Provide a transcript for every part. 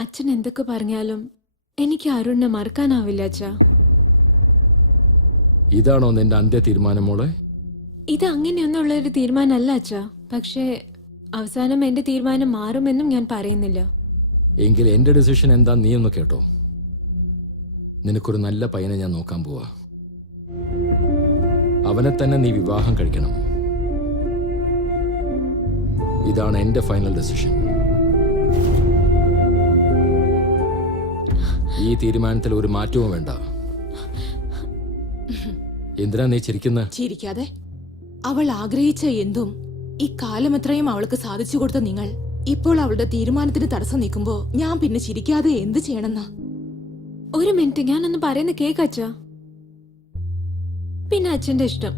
അച്ഛൻ എന്തൊക്കെ പറഞ്ഞാലും എനിക്ക് അരുണിനെ മറക്കാനാവില്ല അച്ഛാ. ഇതാണോ നിന്റെ അന്ത്യ തീരുമാനം മോളെ? ഇത് അങ്ങനെയൊന്നുള്ള ഒരു തീരുമാനമല്ല അച്ഛാ. പക്ഷേ അവസാനം എന്റെ തീരുമാനം മാറുമെന്നും ഞാൻ പറയുന്നില്ല. എങ്കിൽ എന്റെ ഡിസിഷൻ എന്താ നീ ഒന്ന് കേട്ടോ. നിനക്കൊരു നല്ല പയ്യനെ ഞാൻ നോക്കാൻ പോവാ. അവനെ തന്നെ നീ വിവാഹം കഴിക്കണം. ഇതാണ് എന്റെ ഫൈനൽ ഡിസിഷൻ. ഈ തീരുമാനത്തിൽ ഒരു മാറ്റവും വേണ്ട. എന്തിനാ നീ ചിരിക്കാതെ. അവൾ ആഗ്രഹിച്ച എന്തും ഇക്കാലമത്രയും അവൾക്ക് സാധിച്ചു കൊടുത്ത നിങ്ങൾ ഇപ്പോൾ അവളുടെ തീരുമാനത്തിന് തടസ്സം നിൽക്കുമ്പോ ഞാൻ പിന്നെ ചിരിക്കാതെ എന്ത് ചെയ്യണമെന്നാ? ഒരു മിനിറ്റ്, ഞാനൊന്ന് പറയുന്ന കേക്ക് അച്ഛാ. പിന്നെ അച്ഛന്റെ ഇഷ്ടം.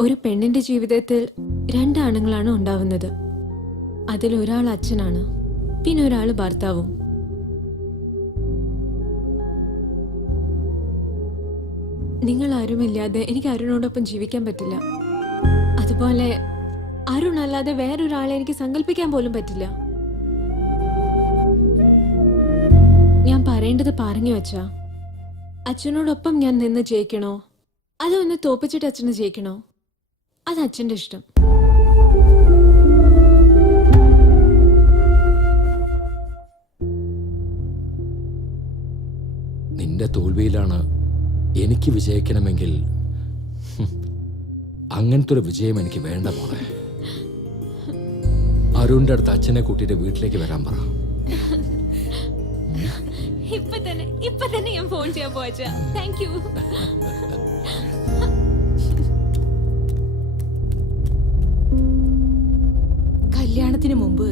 ഒരു പെണ്ണിന്റെ ജീവിതത്തിൽ രണ്ടാണുങ്ങളാണ് ഉണ്ടാവുന്നത്. അതിലൊരാൾ അച്ഛനാണ്, പിന്നെ ഒരാൾ ഭർത്താവും. നിങ്ങൾ ആരുമില്ലാതെ എനിക്ക് അരുണോടൊപ്പം ജീവിക്കാൻ പറ്റില്ല. അതുപോലെ അരുൺ അല്ലാതെ വേറൊരാളെ എനിക്ക് സങ്കല്പിക്കാൻ പോലും പറ്റില്ല. ഞാൻ പറയേണ്ടത് പറഞ്ഞു വച്ചാ, അച്ഛനോടൊപ്പം ഞാൻ നിന്ന് ജയിക്കണോ അതോ ഒന്ന് തോപ്പിച്ചിട്ട് അച്ഛന് ജയിക്കണോ? അത് അച്ഛന്റെ ഇഷ്ടം. നിന്റെ തോൽവിയിലാണ് എനിക്ക് വിജയിക്കണമെങ്കിൽ അങ്ങനത്തെ ഒരു വിജയം എനിക്ക് വേണ്ട മോളെ. അരുണിന്റെ അടുത്ത് അച്ഛനെ കൂട്ടിയിട്ട് വീട്ടിലേക്ക് വരാൻ പറ. ഇപ്പൊ തന്നെ ഞാൻ ഫോൺ ചെയ്യാൻ പോവാ. Thank you. കല്യാണത്തിന് മുമ്പ്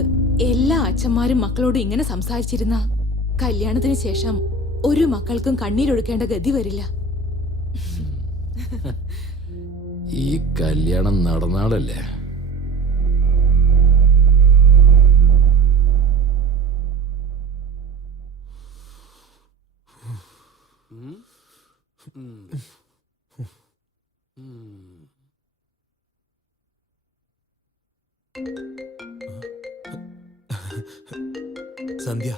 എല്ലാ അച്ഛന്മാരും മക്കളോട് ഇങ്ങനെ സംസാരിച്ചിരുന്ന കല്യാണത്തിന് ശേഷം ഒരു മക്കൾക്കും കണ്ണീരൊഴുക്കേണ്ട ഗതി വരില്ല. ഈ കല്യാണം നടന്നാളല്ലേ? സന്ധ്യ.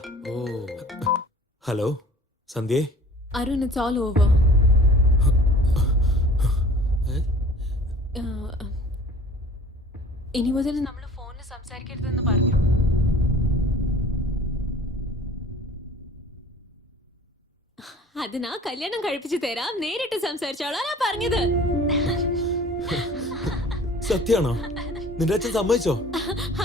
ഹലോ സന്ധ്യേ. Arun, it's all over. ഇനി മുതൽ നമ്മൾ ഫോണിൽ സംസാരിക്കരുതെന്ന് പറഞ്ഞു. അതിനാ കല്യാണം കഴിപ്പിച്ചു തരാം, നേരിട്ട് സംസാരിച്ചോളാ പറഞ്ഞത്. സത്യാണോ? നിന്റെ അച്ഛൻ സമ്മതിച്ചോ?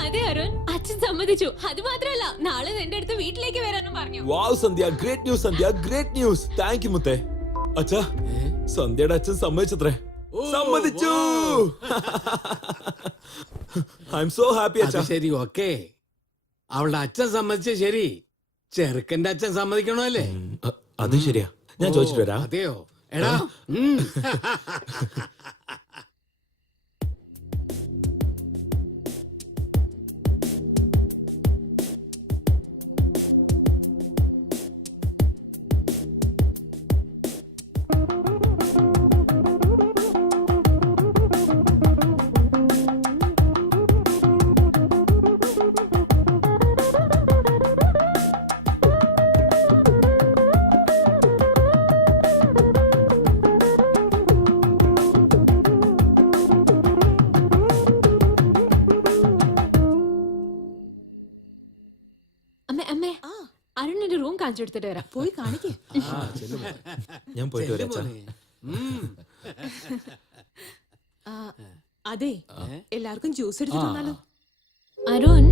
അതെ അരുൺ, അച്ഛൻ സമ്മതിച്ചു. അത് മാത്രമല്ല, നാളെ എന്റെ അടുത്ത് വീട്ടിലേക്ക് വരാനും പറഞ്ഞു. Wow Sandhya, great news Sandhya, great news. Thank you മുത്തേ. അച്ഛാ, സന്ധ്യയുടെ അച്ഛൻ സമ്മതിച്ചത്രേ. സമ്മതിച്ചു. ഐ എം സോ ഹാപ്പി അച്ഛാ. ശരി, ഓക്കേ. അവളുടെ അച്ഛൻ സമ്മതിച്ച ശരി, ചെറുക്കന്റെ അച്ഛൻ സമ്മതിക്കണോ? അത് ശരിയാ. ഞാൻ ചോദിച്ചിട്ട് വരാം. അതെയോ? എടാ, അരുണിന്റെ റൂം കാണിച്ചു കൊടുത്തിട്ട് വരാം. പോയി കാണിക്കേ. ഞാൻ പോയിട്ട് വരാം അച്ഛാ. അതെ, എല്ലാവർക്കും ജ്യൂസ് എടുത്തു തന്നാലോ? അരുൺ,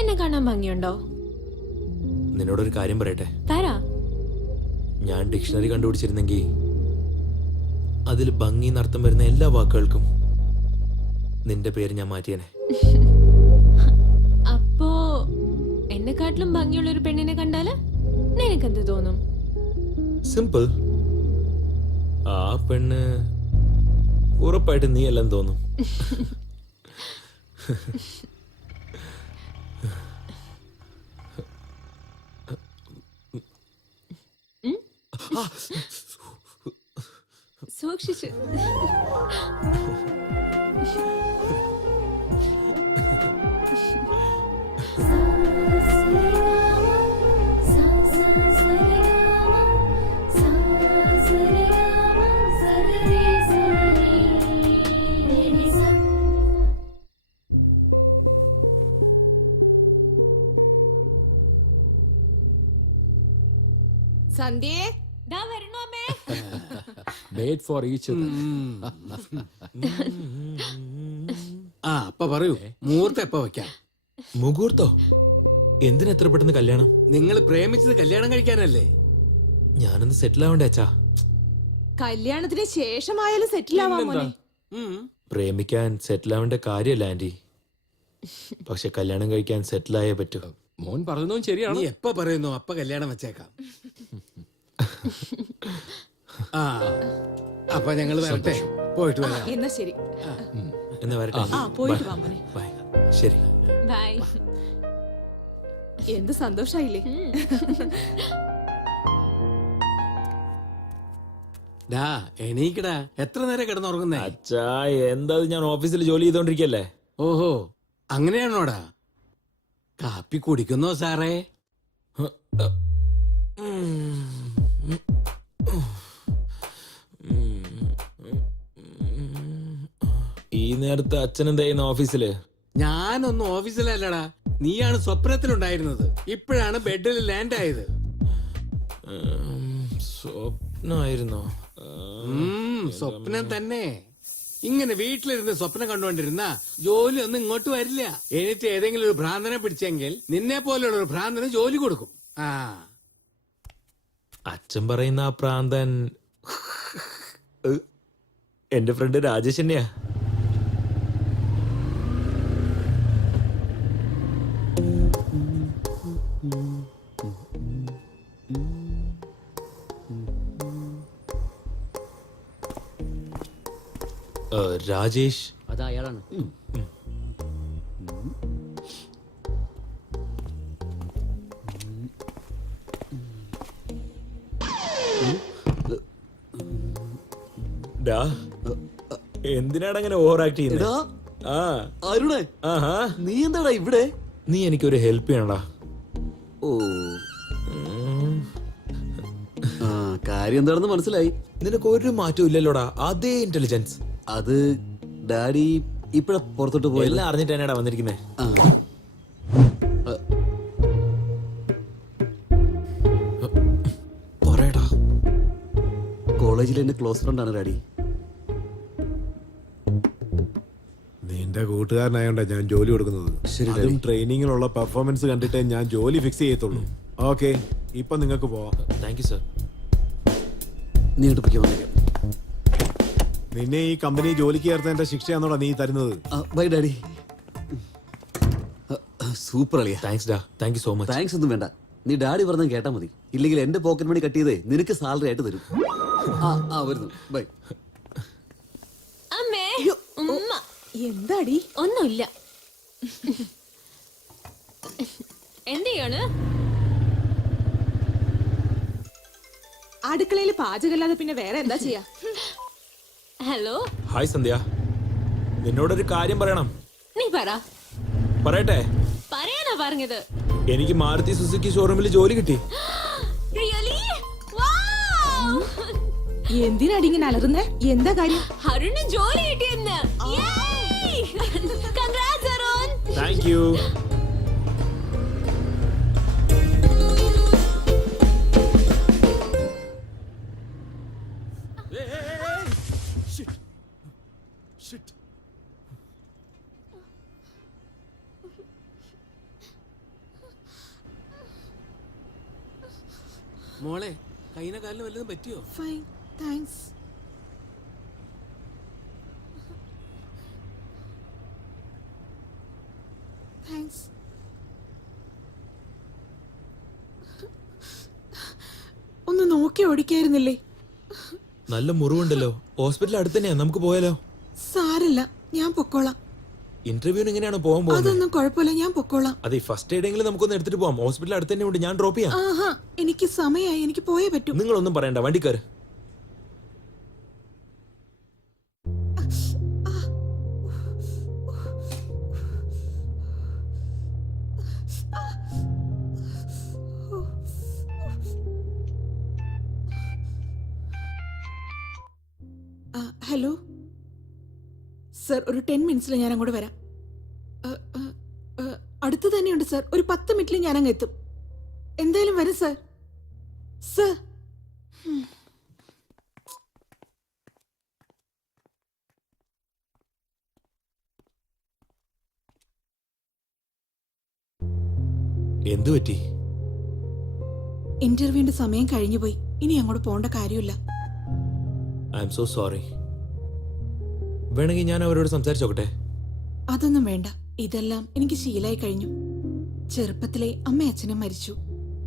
എന്നെ കാണാൻ ഭംഗിയുണ്ടോ? നിന്നോടൊരു കാര്യം പറയട്ടെ. തരാ. ഞാൻ ഡിക്ഷണറി കണ്ടുപിടിച്ചിരുന്നെങ്കിൽ അതിൽ ഭംഗി എന്നർത്ഥം വരുന്ന എല്ലാ വാക്കുകൾക്കും നിന്റെ പേര് ഞാൻ മാറ്റിയേനെ. അപ്പോ എന്നെക്കാട്ടിലും ഭംഗിയുള്ള ഒരു പെണ്ണിനെ കണ്ടാല് നിനക്കെന്ത് തോന്നും? സിമ്പിൾ. ആ പെണ്ണ് ഉറപ്പായിട്ട് നീ എല്ലാം തോന്നും. സൂക്ഷിച്ചു. സന്ധ്യേ, ദാ വരണു അമ്മേ. വെയിറ്റ് ഫോർ ഈച്ച് ആ അപ്പ പറയൂ, മുഹൂർത്തം എപ്പ വെക്കാം? മുഹൂർത്തോ? എന്തിനാ എത്ര പെട്ടെന്ന് കല്യാണം? നിങ്ങൾ പ്രേമിച്ചത് കല്യാണം കഴിക്കാനല്ലേ? ഞാനൊന്ന് സെറ്റിൽ ആവണ്ടേ അച്ഛാ? കല്യാണത്തിന് ശേഷമായാലും സെറ്റിൽ ആവാൻ മോനെ. ഉം. പ്രേമിക്കാൻ സെറ്റിൽ ആവേണ്ട കാര്യമല്ല ആന്റി, പക്ഷെ കല്യാണം കഴിക്കാൻ സെറ്റിൽ ആയേ പറ്റൂ. മോൻ പറഞ്ഞതും ശരിയാണ്. നീ എപ്പ പറയുന്നു അപ്പ കല്യാണം വെച്ചേക്കാം. ആ അപ്പൊ ഞങ്ങൾ വരട്ടെ, പോയിട്ട് വരാം. എന്നാ ശരി. എന്ന് വരട്ടെ. ആ പോയിട്ട് വാ മോനെ. ബൈ. ശരി. ബൈ. എന്ത് സന്തോഷായില്ലേ? ഡാ എണീക്കടാ, എത്ര നേരം കിടന്നുറങ്ങുന്നേ? അച്ഛാ എന്താ ഇത്, ഞാൻ ഓഫീസിൽ ജോലി ചെയ്തോണ്ടിരിക്കല്ലേ. ഓഹോ അങ്ങനെയാണോടാ? കാപ്പി കുടിക്കുന്നോ സാറേ? ഈ നേരത്തെ അച്ഛൻ എന്താ ചെയ്യുന്ന ഓഫീസില്? ഞാനൊന്നും ഓഫീസിലല്ലടാ, നീയാണ് സ്വപ്നത്തിലുണ്ടായിരുന്നത്. ഇപ്പോഴാണ് ബെഡിൽ ലാൻഡ് ആയത്. സ്വപ്നമായിരുന്നോ? സ്വപ്നം തന്നെ. ഇങ്ങനെ വീട്ടിലിരുന്ന് സ്വപ്നം കണ്ടുകൊണ്ടിരുന്ന ജോലി ഒന്നും ഇങ്ങോട്ട് വരില്ല. എനിക്ക് ഏതെങ്കിലും ഒരു ഭ്രാന്തനെ പിടിച്ചെങ്കിൽ നിന്നെ പോലെയുള്ള ഒരു ഭ്രാന്തന് ജോലി കൊടുക്കും. ആ അച്ഛൻ പറയുന്ന ആ പ്രാന്തൻ എന്റെ ഫ്രണ്ട് രാജേഷ് തന്നെയാ. രാജേഷ് അതാ അയാളാണ്. എന്തിനാണ് അങ്ങനെ ഓവർ ആക്ട് ചെയ്യുന്നത്? ആ അരുണേ, ആഹാ, നീ എന്താടാ ഇവിടെ? നീ എനിക്കൊരു ഹെൽപ്പ് ചെയ്യണടാ. ഓ, ആ കാര്യം എന്താണെന്ന് മനസ്സിലായി. നിനക്ക് ഒരു മാറ്റവും ഇല്ലല്ലോടാ, അതേ ഇന്റലിജൻസ്. അത് ഡാഡി ഇപ്പഴ പുറത്തോട്ട് പോയല്ല. എല്ലാം അറിഞ്ഞിട്ട് തന്നെയാടാ വന്നിരിക്കുന്നേ. പറയടാ. കോളേജിൽ എന്റെ ക്ലോസ് ഫ്രണ്ട് ആണ് ഡാഡി. നിന്റെ കൂട്ടുകാരനായോണ്ടാ ഞാൻ ജോലി കൊടുക്കുന്നത്. ശരി, അതും ഡാഡി. ട്രെയിനിങ്ങിലുള്ള പെർഫോമൻസ് കണ്ടിട്ടേ ഞാൻ ജോലി ഫിക്സ് ചെയ്യത്തുള്ളൂ. ഓക്കെ, ഇപ്പൊ നിങ്ങൾക്ക് പോവാം. Thank you sir. നീ എടുപ്പിക്കാൻ വന്നേക്കാം. നിന്നെ ഈ കമ്പനി ജോലിക്ക് ചേർത്തതിന്റെ ശിക്ഷയാണോടാ നീ തരുന്നത്? By daddy. സൂപ്പർ അളിയാ. താങ്ക്സ് ഡാ, thank you so much. Thanks ഒന്നും വേണ്ട. നീ ഡാഡി പറഞ്ഞ കേട്ടാ മതി. ഇല്ലെങ്കിൽ എന്റെ പോക്കറ്റ് മണി കട്ട് ചെയ്തേ നിനക്ക് സാലറി ആയിട്ട് തരും. ആ വരുന്നു. ബൈ. അമ്മേ, ഉമ്മ. എന്താടി? ഒന്നുമില്ല. എന്ത് ചെയ്യാണ്? അടുക്കളയിൽ പാചകമല്ലാതെ പിന്നെ വേറെ എന്താ ചെയ്യാ? ഹലോ, ഹായ് സന്ധ്യ, നിന്നോടൊരു കാര്യം പറയണം. നീ പറ. പറയട്ടെ? പറയാനാ പറഞ്ഞത്. എനിക്ക് മാരുതി സുസുക്കി ഷോറൂമിൽ ജോലി കിട്ടി. Really? Wow! എന്തിനാടി ഇങ്ങനെ അലറുന്നേ? എന്താ കാര്യം? അരുണ് ജോലി കിട്ടിയെന്ന്. Congrats, അരുൺ. Thank you. മോളെ, കൈന കാലിന് വല്ലതും പറ്റിയോ? Fine, thanks. താങ്ക്സ്. ഒന്ന് നോക്കി ഓടിക്കായിരുന്നില്ലേ? നല്ല മുറിവുണ്ടല്ലോ, ഹോസ്പിറ്റൽ അടുത്ത് തന്നെയാ, നമുക്ക് പോയാലോ? സാരല്ല, ഞാൻ പൊക്കോളാം. ഇന്റർവ്യൂവിന് എങ്ങനെയാണ് പോകാൻ പോകുന്നത്? അതൊന്നും കുഴപ്പമില്ല, ഞാൻ പൊക്കോളാം. അതെ, ഫസ്റ്റ് എയ്ഡെങ്കിലും നമുക്കൊന്ന് എടുത്തിട്ട് പോവാം. ഹോസ്പിറ്റൽ അടുത്ത് തന്നെ ഉണ്ട്, ഞാൻ ഡ്രോപ്പ് ചെയ്യാം. ആഹാ, എനിക്ക് സമയമായി, എനിക്ക് പോയേ പറ്റൂ. നിങ്ങളൊന്നും പറയണ്ട, വണ്ടിക്കാര്. ഹലോ സർ, ഒരു 10 മിനിറ്റ്സിൽ ഞാൻ അങ്ങോട്ട് വരാം. അടുത്ത് തന്നെയുണ്ട് സർ. ഒരു 10 മിനിറ്റിൽ ഞാൻ അങ്ങ് എത്തും. എന്തായാലും വരും സർ. സർ, എന്തു പറ്റി? ഇന്റർവ്യൂവിന്റെ സമയം കഴിഞ്ഞുപോയി. ഇനി അങ്ങോട്ട് പോകേണ്ട കാര്യമില്ല. I M so sorry. വേണമെങ്കിൽ ഞാൻ അവരോട് സംസാരിച്ചോക്കട്ടെ? അതൊന്നും വേണ്ട. ഇതെല്ലാം എനിക്ക് ശീലായി കഴിഞ്ഞു. ചെറുപ്പത്തിലെ അമ്മ അച്ഛനും മരിച്ചു.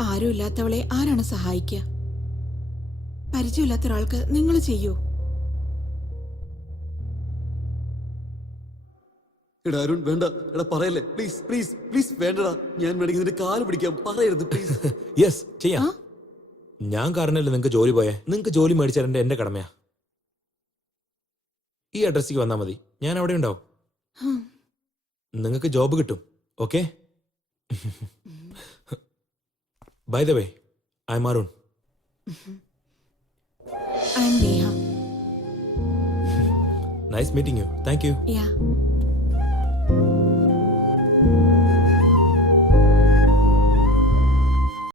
ആരും ഇല്ലാത്തവളെ ആരാണ് സഹായിക്കുക? പരിചയമില്ലാത്ത ഒരാൾക്ക് നിങ്ങൾ ചെയ്യൂ? എടാ അരുൺ വേണ്ട, എടാ പറയല്ലേ പ്ലീസ് പ്ലീസ് പ്ലീസ് വേണ്ടടാ. ഞാൻ വേണമെങ്കിൽ നിന്റെ കാല് പിടിക്കാം, പറയരുത് പ്ലീസ്. യെസ്, ചെയ്യാം. ഞാൻ കാരണല്ലേ നിങ്ങൾക്ക് ജോലി പോയേ. നിങ്ങൾക്ക് ജോലി മേടിച്ചാൽ എന്റെ കടമയാ. ഈ അഡ്രസ്സിക്ക് വന്നാൽ മതി, ഞാൻ അവിടെ ഉണ്ടാവും. നിങ്ങൾക്ക് ജോബ് കിട്ടും. Okay? By the way, I am Arun. I am Neha. Nice meeting you. Thank you. Yeah.